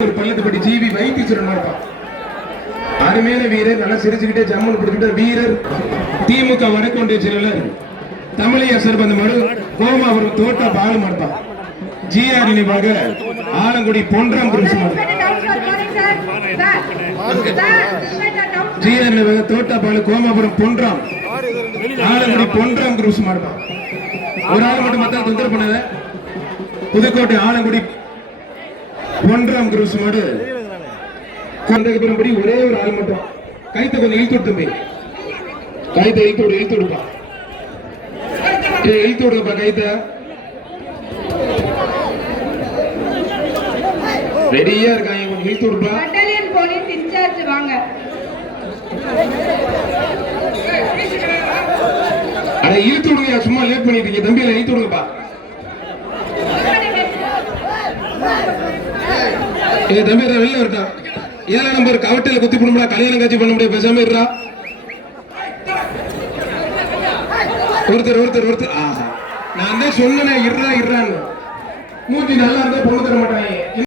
Pallathupatti GV Vaitheeswaran இருப்பான். அருமையான வீரர், நல்லா சிரிச்சுக்கிட்டே ஜம்முன்னு பிடிக்கிட்ட வீரர். திமுக வடக்கு ஒன்றிய செயலாளர் தமிழையர் அந்த மடு கோமாபுரம் தோட்ட பாலு மாடுப்பான். ஜிஆர் நினைவாக ஆலங்குடி பொன்றாம் குருசு மாடு. ஜிஆர் நினைவாக தோட்ட பாலு கோமாபுரம் பொன்றாம் ஆலங்குடி பொன்றாம் குருசு மாடுப்பான். ஒரு ஆள் மட்டும் மத்த தொந்தரவு பண்ணாத. புதுக்கோட்டை ஆலங்குடி பொன்றாம் குருசு மாடு. பெரும்படி ஒரே ஒரு ஆள் மட்டும் கைத்த கொஞ்சம் இழுத்து விட்டு கைத்த இழுத்து விடுப்பா. இழுத்து விடுங்கப்பா கைத்த. ரெடியா இருக்காங்க, கொஞ்சம் இழுத்து விடுப்பா. பட்டாலியன் போலீஸ் இன்சார்ஜ் வாங்க. அட இழுத்து விடுங்க, சும்மா லேட் பண்ணிட்டு இருக்கீங்க. தம்பி இழுத்து விடுங்கப்பா. தம்பி வெளில வரட்டா. 7ஆம் நம்பர் கவட்டையில குத்தி போடும்டா. கல்யாணம் காட்சி பண்ண முடியாது, பேசாம இருடா. ஒருத்தர் நான் தான் சொன்னேன் இருறான்னு. மூஞ்சி நல்லா இருந்தா பொண்ணு தர மாட்டாங்க.